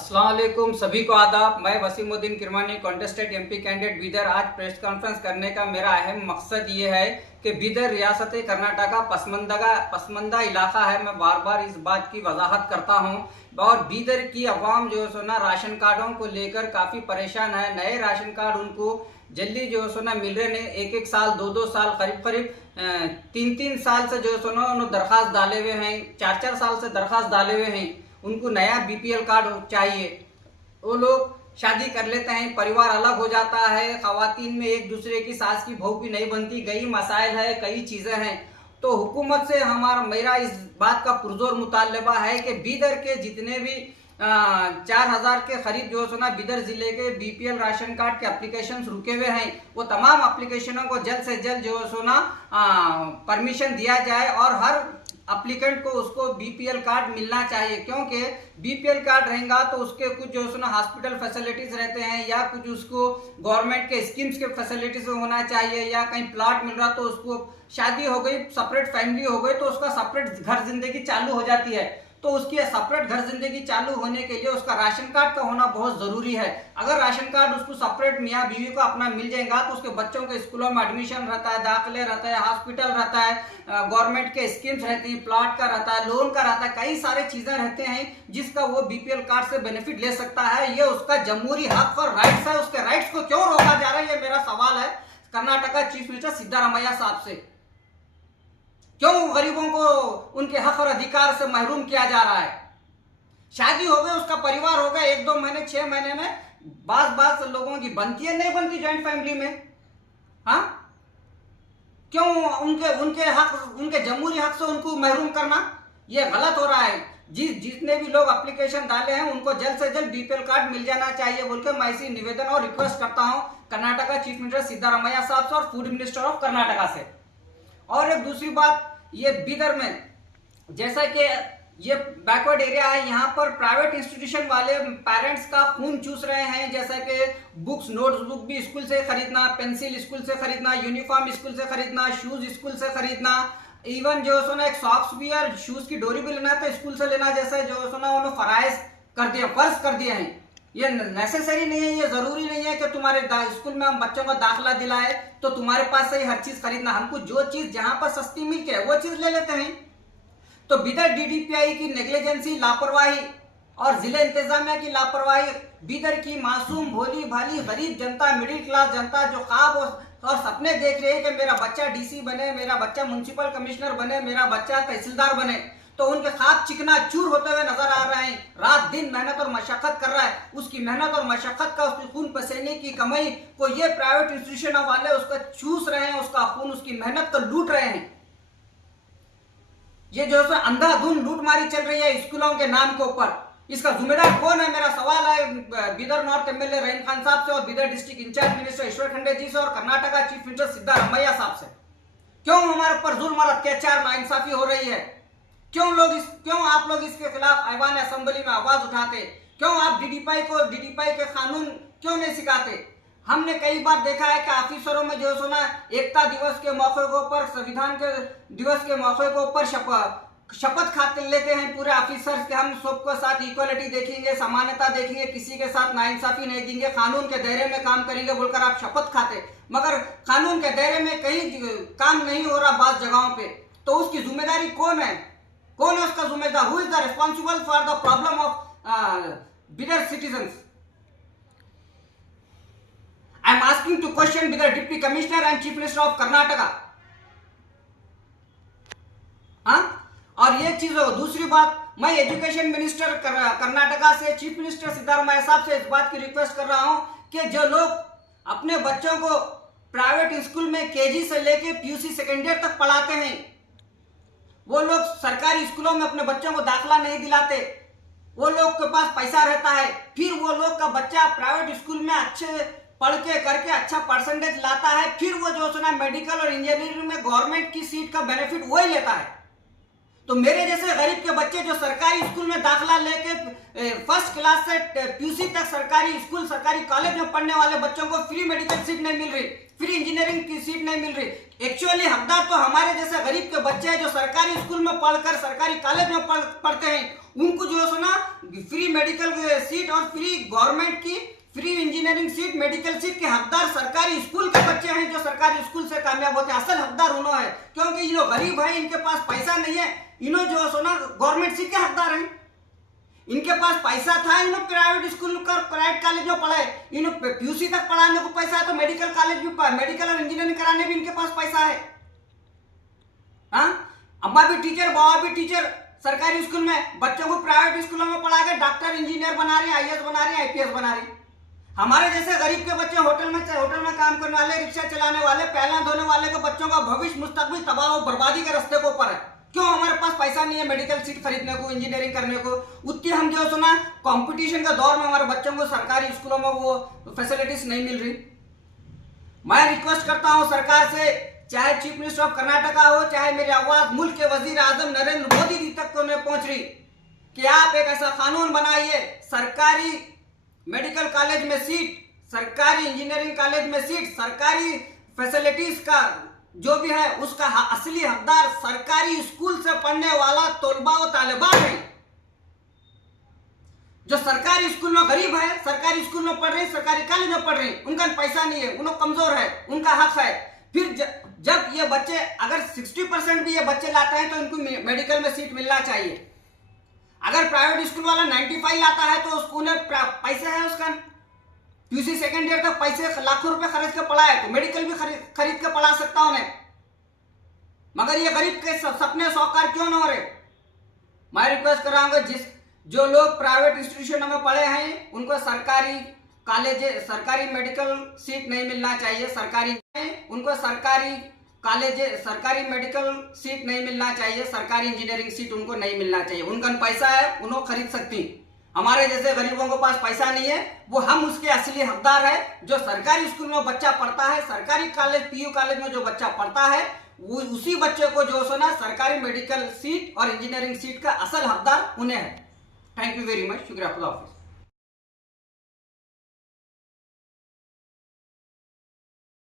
अस्सलाम वालेकुम, सभी को आदाब। मैं Wasimuddin Kirmani, contested MP candidate Bidar. आज प्रेस कॉन्फ्रेंस करने का मेरा अहम मकसद ये है कि बीदर रियासत कर्नाटका पसमंदा इलाका है। मैं बार बार इस बात की वजाहत करता हूँ और बीदर की अवाम जो है सो ना राशन कार्डों को लेकर काफ़ी परेशान है। नए राशन कार्ड उनको जल्दी जो है सो ना मिल रहे नहीं। एक साल दो साल करीब 3 साल से जो है सो ना उन्होंने दरख्वास्त डाले हुए हैं, 4 साल से दरख्वास्त डाले हुए हैं। उनको नया बीपीएल कार्ड चाहिए। वो लोग शादी कर लेते हैं, परिवार अलग हो जाता है, खवातीन में एक दूसरे की सास की बहू भी नहीं बनती, कई मसाइल है, कई चीज़ें हैं। तो हुकूमत से मेरा इस बात का पुरजोर मुतालबा है कि बीदर के जितने भी 4,000 के करीब जो है ना बीदर जिले के बीपीएल राशन कार्ड के एप्लीकेशन रुके हुए हैं, वो तमाम एप्लीकेशनों को जल्द से जल्द जो है ना परमिशन दिया जाए और हर अप्लीकेंट को उसको बीपीएल कार्ड मिलना चाहिए। क्योंकि बीपीएल कार्ड रहेगा तो उसके कुछ जो है ना हॉस्पिटल फैसिलिटीज रहते हैं या कुछ उसको गवर्नमेंट के स्कीम्स के फैसिलिटीज होना चाहिए, या कहीं प्लॉट मिल रहा तो उसको शादी हो गई, सेपरेट फैमिली हो गई तो उसका सेपरेट घर जिंदगी चालू हो जाती है। तो उसकी सेपरेट घर जिंदगी चालू होने के लिए उसका राशन कार्ड का होना बहुत जरूरी है। अगर राशन कार्ड उसको सेपरेट मियाँ बीवी को अपना मिल जाएगा तो उसके बच्चों के स्कूलों में एडमिशन रहता है, दाखिले रहता है, हॉस्पिटल रहता है, गवर्नमेंट के स्कीम्स रहती है, प्लॉट का रहता है, लोन का रहता है, कई सारे चीजें रहते हैं जिसका वो बीपीएल कार्ड से बेनिफिट ले सकता है। ये उसका जमहूरी हक और राइट्स है। उसके राइट्स को क्यों रोका जा रहा है, ये मेरा सवाल है कर्नाटका चीफ मिनिस्टर सिद्धारमैया साहब से। क्यों गरीबों को उनके हक और अधिकार से महरूम किया जा रहा है? शादी हो गई, उसका परिवार हो गया, 1-2 महीने 6 महीने में बास लोगों की बनती है, नहीं बनती जॉइंट फैमिली में? हाँ, क्यों उनके हक, उनके जमहूरी हक से उनको महरूम करना? ये गलत हो रहा है। जितने भी लोग एप्लीकेशन डाले हैं उनको जल्द से जल्द बीपीएल कार्ड मिल जाना चाहिए बोल के मैं इसी निवेदन और रिक्वेस्ट करता हूं कर्नाटका चीफ मिनिस्टर सिद्धारमैया साहब से और फूड मिनिस्टर ऑफ कर्नाटका से। और एक दूसरी बात, ये बीदर में जैसा कि ये बैकवर्ड एरिया है, यहाँ पर प्राइवेट इंस्टीट्यूशन वाले पेरेंट्स का खून चूस रहे हैं। जैसा कि बुक्स, नोटबुक भी स्कूल से खरीदना, पेंसिल स्कूल से खरीदना, यूनिफॉर्म स्कूल से खरीदना, शूज स्कूल से खरीदना, इवन जो है ना एक सॉक्स भी और शूज की डोरी भी लेना है तो स्कूल से लेना, जैसे जो है ना उन्होंने फर्ज कर दिए हैं। ये नेसेसरी नहीं है, ये जरूरी नहीं है कि तुम्हारे स्कूल में हम बच्चों को दाखिला दिलाए तो तुम्हारे पास से ही हर चीज खरीदना। हमको जो चीज जहां पर सस्ती मिलती है वो चीज ले लेते हैं। तो बीदर डीडीपीआई की नेग्लिजेंसी, लापरवाही और जिला इंतजामिया की लापरवाही, बीदर की मासूम भोली भाली गरीब जनता, मिडिल क्लास जनता जो ख्वाब और सपने देख रही है कि मेरा बच्चा डीसी बने, मेरा बच्चा म्युनिसिपल कमिश्नर बने, मेरा बच्चा तहसीलदार बने, तो उनके ख्वाब चिकना चूर होते हुए नजर आ रहे हैं। रात दिन मेहनत और मशक्कत कर रहा है, उसकी मेहनत और मशक्कत का, उसकी खून पसीने की कमाई को ये प्राइवेट इंस्टीट्यूशन वाले उसका चूस रहे हैं, उसका खून, उसकी मेहनत को लूट रहे हैं। ये जो है अंधाधुंध लूटमारी चल रही है स्कूलों के नाम के ऊपर। इसका जिम्मेदार कौन है? मेरा सवाल है बीदर नॉर्थ एमएलए रहीम खान साहब से और बीदर डिस्ट्रिक्ट इंचार्ज मिनिस्टर ईश्वर खंडे जी से और कर्नाटका चीफ मिनिस्टर सिद्धारमैया साहब से। क्यों हमारे ऊपर जुल्म और अत्याचार, नाइंसाफी हो रही है? क्यों आप लोग इसके खिलाफ ऐवान असेंबली में आवाज उठाते? क्यों आप डीडीपाई के कानून क्यों नहीं सिखाते? हमने कई बार देखा है कि ऑफिसरों में जो है ना एकता दिवस के मौके के ऊपर, संविधान के दिवस के मौके के ऊपर शपथ खाते लेते हैं पूरे ऑफिसर्स के, हम सबके साथ इक्वलिटी देखेंगे, समानता देखेंगे, किसी के साथ नाइंसाफी नहीं देंगे, कानून के दायरे में काम करेंगे बोलकर आप शपथ खाते, मगर कानून के दायरे में कहीं काम नहीं हो रहा बात जगहों पे। तो उसकी जिम्मेदारी कौन है? कौन है उसका जिम्मेदार? Who is the responsible for the problem of Bidar citizens? I am asking to question with the Deputy Commissioner and Chief Minister of Karnataka. हाँ, और ये चीज हो। दूसरी बात, मैं एजुकेशन मिनिस्टर कर्नाटका से, चीफ मिनिस्टर सिद्धारमैया साहब से इस बात की रिक्वेस्ट कर रहा हूं कि जो लोग अपने बच्चों को प्राइवेट स्कूल में केजी से लेके पीयूसी सेकेंड ईयर तक पढ़ाते हैं, वो लोग सरकारी स्कूलों में अपने बच्चों को दाखिला नहीं दिलाते। वो लोग के पास पैसा रहता है, फिर वो लोग का बच्चा प्राइवेट स्कूल में अच्छे पढ़ के करके अच्छा परसेंटेज लाता है, फिर वो जो है ना मेडिकल और इंजीनियरिंग में गवर्नमेंट की सीट का बेनिफिट वही लेता है। तो मेरे जैसे गरीब के बच्चे जो सरकारी स्कूल में दाखिला लेके फर्स्ट क्लास से पीयूसी तक सरकारी स्कूल, सरकारी कॉलेज में पढ़ने वाले बच्चों को फ्री मेडिकल सीट नहीं मिल रही, फ्री इंजीनियरिंग की सीट नहीं मिल रही। एक्चुअली हकदार तो हमारे जैसे गरीब के बच्चे हैं जो सरकारी स्कूल में पढ़कर सरकारी कॉलेज में पढ़ते हैं, उनको जो है ना फ्री मेडिकल सीट और फ्री गवर्नमेंट की free engineering seat, medical seat के हकदार सरकारी स्कूल के बच्चे हैं जो सरकारी स्कूल से कामयाब होते हैं। असल हकदार उन्होंने है, क्योंकि ये गरीब है, इनके पास पैसा नहीं है, इन्हों जो है ना गवर्नमेंट सीट के हकदार हैं। इनके पास पैसा था, इन्होंने प्राइवेट स्कूल कर प्राइवेट कॉलेज में पढ़ाए, इन्होंने पीयूसी तक पढ़ाने को पैसा है, तो मेडिकल कॉलेज भी मेडिकल और इंजीनियरिंग कराने भी इनके पास पैसा है। हाँ, अम्मा भी टीचर, बाबा भी टीचर, सरकारी स्कूल में बच्चों को प्राइवेट स्कूलों में पढ़ा के डॉक्टर इंजीनियर बना रहे हैं, आईएएस बना रहे हैं, आईपीएस बना रहे हैं। हमारे जैसे गरीब के बच्चे होटल में काम करने वाले, रिक्शा चलाने वाले, पहला धोने वाले के बच्चों का भविष्य मुस्तकबिल तबाह और बर्बादी के रास्ते के ऊपर है। क्यों? हमारे पास पैसा नहीं है मेडिकल सीट खरीदने को, इंजीनियरिंग करने को। उतनी हम जो सुना कंपटीशन के दौर में हमारे बच्चों को सरकारी स्कूलों में वो फैसिलिटीज नहीं मिल रही। मैं रिक्वेस्ट करता हूं सरकार से, चाहे चीफ मिनिस्टर ऑफ कर्नाटका हो, चाहे मेरी आवाज मुल्क के वजीर आजम नरेंद्र मोदी जी तक तो नहीं पहुंच रही, कि आप एक ऐसा कानून बनाइए, सरकारी मेडिकल कॉलेज में सीट, सरकारी इंजीनियरिंग कॉलेज में सीट, सरकारी फैसिलिटीज का जो भी है उसका असली हकदार सरकारी स्कूल से पढ़ने वाला तलबा व तालिबा है। जो सरकारी स्कूल में गरीब है, सरकारी स्कूल में पढ़ रहे, सरकारी कॉलेज में पढ़ रहे, उनका पैसा नहीं है, उन्हें कमजोर है, उनका हक है। फिर जब ये बच्चे अगर 60% भी ये बच्चे लाते हैं तो इनको मेडिकल में सीट मिलना चाहिए। अगर प्राइवेट स्कूल वाला 95 लाता है तो उसको पैसे है, उसका पीयूसी सेकेंड ईयर तक पैसे लाखों रुपए खर्च के पढ़ा है, तो मेडिकल भी खरीद के पढ़ा सकता उन्हें। मगर ये गरीब के सपने साकार क्यों ना हो रहे? मैं रिक्वेस्ट कर रहा हूँ जो लोग प्राइवेट इंस्टीट्यूशनों में पढ़े हैं उनको सरकारी कॉलेज, सरकारी मेडिकल सीट नहीं मिलना चाहिए, उनको सरकारी कॉलेज, सरकारी मेडिकल सीट नहीं मिलना चाहिए, सरकारी इंजीनियरिंग सीट उनको नहीं मिलना चाहिए। उनका पैसा है, उन्होंने खरीद सकती। हमारे जैसे गरीबों के पास पैसा नहीं है, वो हम उसके असली हकदार है। जो सरकारी स्कूल में बच्चा पढ़ता है, सरकारी कॉलेज, पीयू कॉलेज में जो बच्चा पढ़ता है, वो उसी बच्चे को जो सोना सरकारी मेडिकल सीट और इंजीनियरिंग सीट का असल हकदार उन्हें है। थैंक यू वेरी मच, शुक्रिया, खुदा हाफिज।